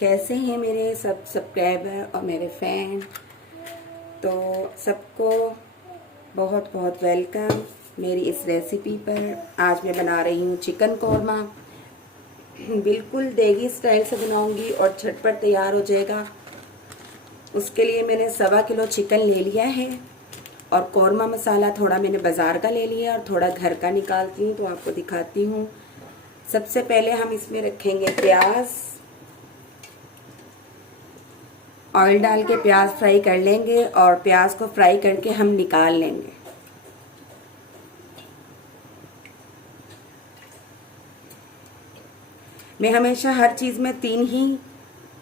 कैसे हैं मेरे सब सब्सक्राइबर और मेरे फैन। तो सबको बहुत बहुत वेलकम मेरी इस रेसिपी पर। आज मैं बना रही हूँ चिकन कौरमा। बिल्कुल देगी स्टाइल से बनाऊंगी और झटपट तैयार हो जाएगा। उसके लिए मैंने 1.25 किलो चिकन ले लिया है और कौरमा मसाला थोड़ा मैंने बाज़ार का ले लिया और थोड़ा घर का निकालती हूँ तो आपको दिखाती हूँ। सबसे पहले हम इसमें रखेंगे प्याज। ऑयल डाल के प्याज फ्राई कर लेंगे और प्याज को फ्राई करके हम निकाल लेंगे। मैं हमेशा हर चीज़ में 3 ही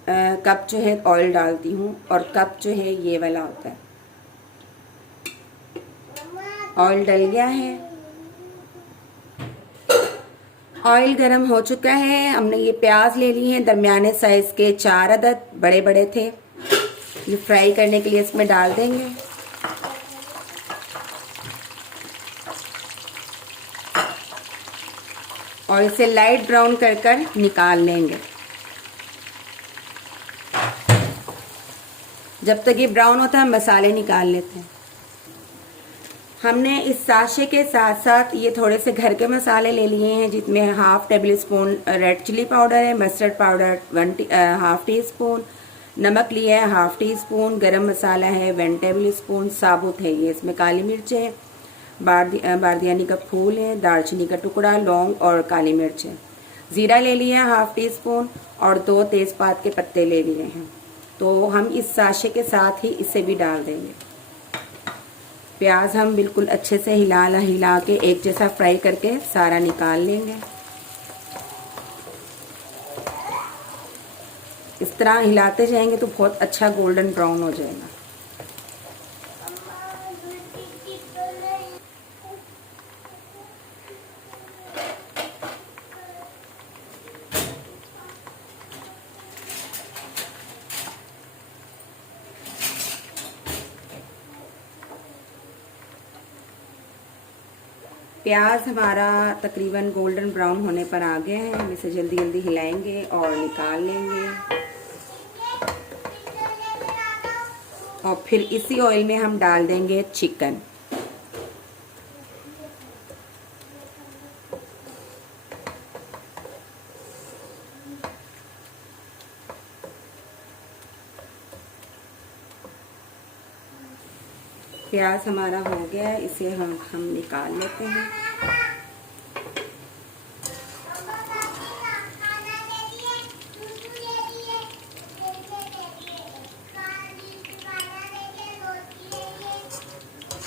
कप जो है ऑयल डालती हूँ और कप जो है ये वाला होता है। ऑयल डल गया है, ऑयल गरम हो चुका है। हमने ये प्याज ले लिए हैं दरमियाने साइज के 4 अदद, बड़े बड़े थे। ये फ्राई करने के लिए इसमें डाल देंगे। और इसे लाइट ब्राउन कर निकाल लेंगे। जब तक ये ब्राउन होता है हम मसाले निकाल लेते हैं। हमने इस साशे के साथ साथ ये थोड़े से घर के मसाले ले लिए हैं, जिसमें 1/2 tablespoon red chilli powder है, मस्टर्ड पाउडर 1/2 टी स्पून, नमक लिया है 1/2 टी स्पून, गरम मसाला है 1 टेबल स्पून साबुत है ये। इसमें काली मिर्च है, बारदियानी का फूल है, दालचीनी का टुकड़ा, लौंग और काली मिर्च है। ज़ीरा ले लिया है 1/2 टी स्पून और 2 तेज़पात के पत्ते ले लिए हैं। तो हम इस साशे के साथ ही इसे भी डाल देंगे। प्याज हम बिल्कुल अच्छे से हिला के एक जैसा फ्राई करके सारा निकाल लेंगे। इस तरह हिलाते जाएंगे तो बहुत अच्छा गोल्डन ब्राउन हो जाएगा। प्याज हमारा तकरीबन गोल्डन ब्राउन होने पर आ गया है। हम इसे जल्दी जल्दी हिलाएंगे और निकाल लेंगे। और फिर इसी ऑयल में हम डाल देंगे चिकन। प्याज हमारा हो गया है, इसे हम निकाल लेते हैं।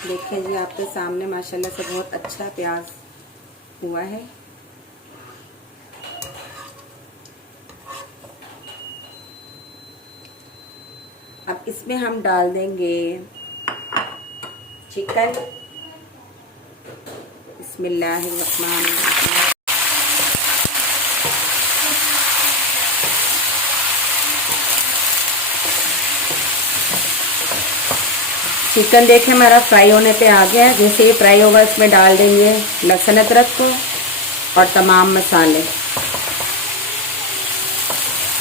देखिए जी, आपके सामने माशाल्लाह से बहुत अच्छा प्याज हुआ है। अब इसमें हम डाल देंगे चिकन। बिस्मिल्लाहिर्रहमानिर्रहीम। चिकन देखें हमारा फ्राई होने पे आ गया है। जैसे ये फ्राई होगा इसमें डाल देंगे लहसुन अदरक को और तमाम मसाले।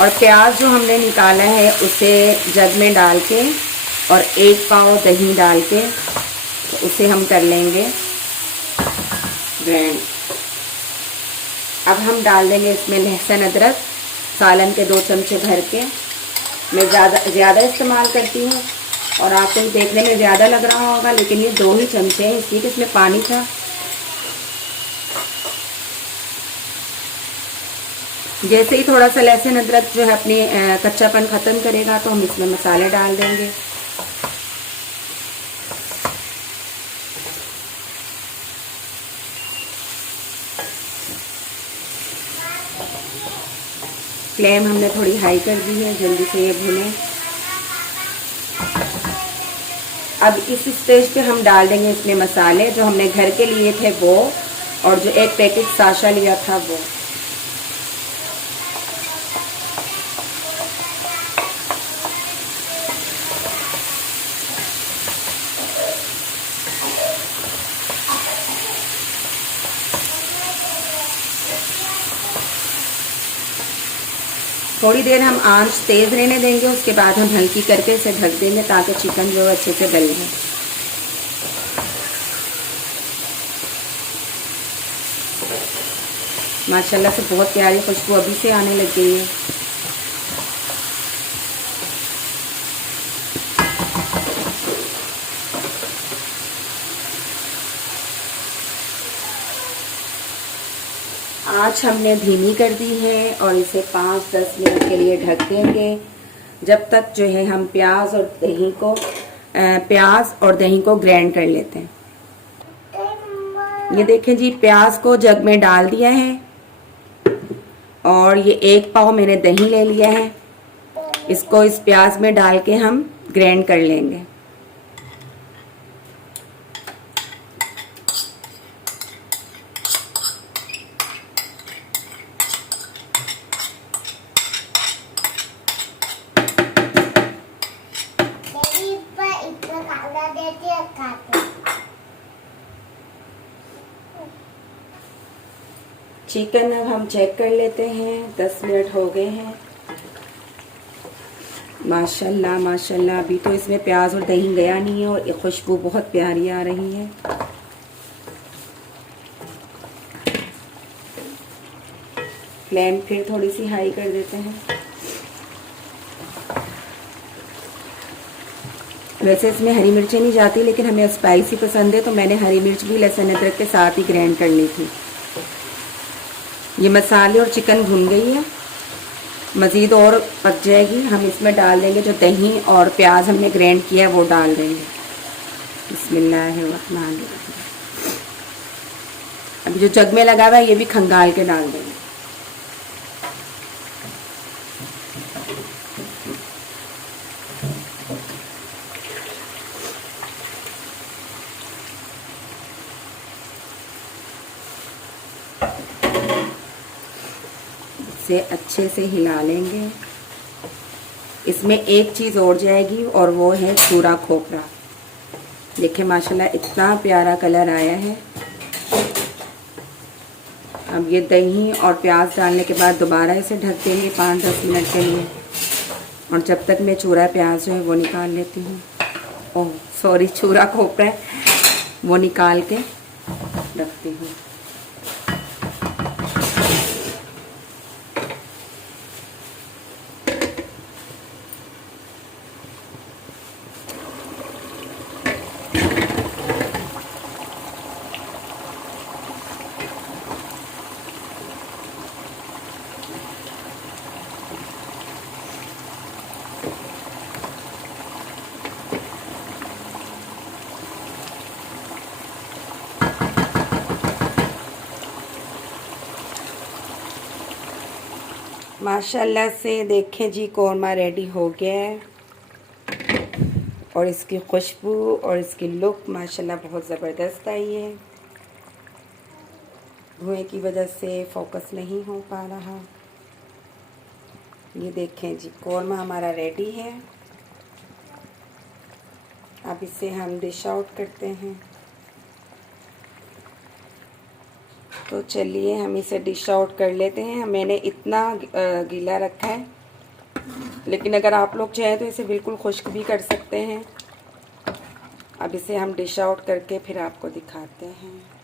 और प्याज जो हमने निकाला है उसे जग में डाल के और 1 पाव दही डाल के तो उसे हम कर लेंगे ग्राइंड। अब हम डाल देंगे इसमें लहसुन अदरक सालन के 2 चमचे भर के। मैं ज़्यादा इस्तेमाल करती हूँ और आपको देखने में ज़्यादा लग रहा होगा, लेकिन ये 2 ही चमचे हैं इसलिए कि इसमें पानी था। जैसे ही थोड़ा सा लहसुन अदरक जो है अपनी कच्चापन ख़त्म करेगा तो हम इसमें मसाले डाल देंगे। फ्लेम हमने थोड़ी हाई कर दी है, जल्दी से ये भुनें। अब इस स्टेज पे हम डाल देंगे इसमें मसाले जो हमने घर के लिए थे वो, और जो 1 पैकेट साशा लिया था वो। थोड़ी देर हम आंच तेज़ रहने देंगे, उसके बाद हम हल्की करके इसे ढक देंगे ताकि चिकन जो है अच्छे से गल जाए। माशाल्लाह से बहुत प्यारी खुशबू अभी से आने लग गई है। आँच हमने धीमी कर दी है और इसे 5-10 मिनट के लिए ढक देंगे, जब तक जो है हम प्याज और दही को ग्राइंड कर लेते हैं। ये देखें जी, प्याज को जग में डाल दिया है और ये 1 पाव मैंने दही ले लिया है। इसको इस प्याज में डाल के हम ग्राइंड कर लेंगे। चिकन अब हम चेक कर लेते हैं, 10 मिनट हो गए हैं। माशाल्लाह माशाल्लाह, अभी तो इसमें प्याज और दही गया नहीं है और ये खुशबू बहुत प्यारी आ रही है। फ्लेम फिर थोड़ी सी हाई कर देते हैं। वैसे इसमें हरी मिर्चें नहीं जाती, लेकिन हमें स्पाइसी पसंद है तो मैंने हरी मिर्च भी लहसुन अदरक के साथ ही ग्राइंड कर ली थी। ये मसाले और चिकन भुन गई है, मज़ीद और पक जाएगी। हम इसमें डाल देंगे जो दही और प्याज हमने ग्राइंड किया है वो डाल देंगे। बिस्मिल्लाहिर्रहमानिर्रहीम। अभी जो जग में लगा हुआ है ये भी खंगाल के डाल देंगे। इसे अच्छे से हिला लेंगे। इसमें एक चीज़ और जाएगी और वो है चूरा खोपरा। देखिए माशाल्लाह इतना प्यारा कलर आया है। अब ये दही और प्याज डालने के बाद दोबारा इसे ढक देंगे 5-10 मिनट के लिए, और जब तक मैं चूरा प्याज जो है वो निकाल लेती हूँ। ओह सॉरी, चूरा खोपरा है वो निकाल के रखती हूँ। माशाल्लाह से देखें जी, कौरमा रेडी हो गया है और इसकी खुशबू और इसकी लुक माशाल्लाह बहुत ज़बरदस्त आई है। धुएं की वजह से फोकस नहीं हो पा रहा। ये देखें जी, कौरमा हमारा रेडी है। अब इसे हम डिश आउट करते हैं। तो चलिए हम इसे डिश आउट कर लेते हैं। मैंने इतना गीला रखा है, लेकिन अगर आप लोग चाहें तो इसे बिल्कुल खुश्क भी कर सकते हैं। अब इसे हम डिश आउट करके फिर आपको दिखाते हैं।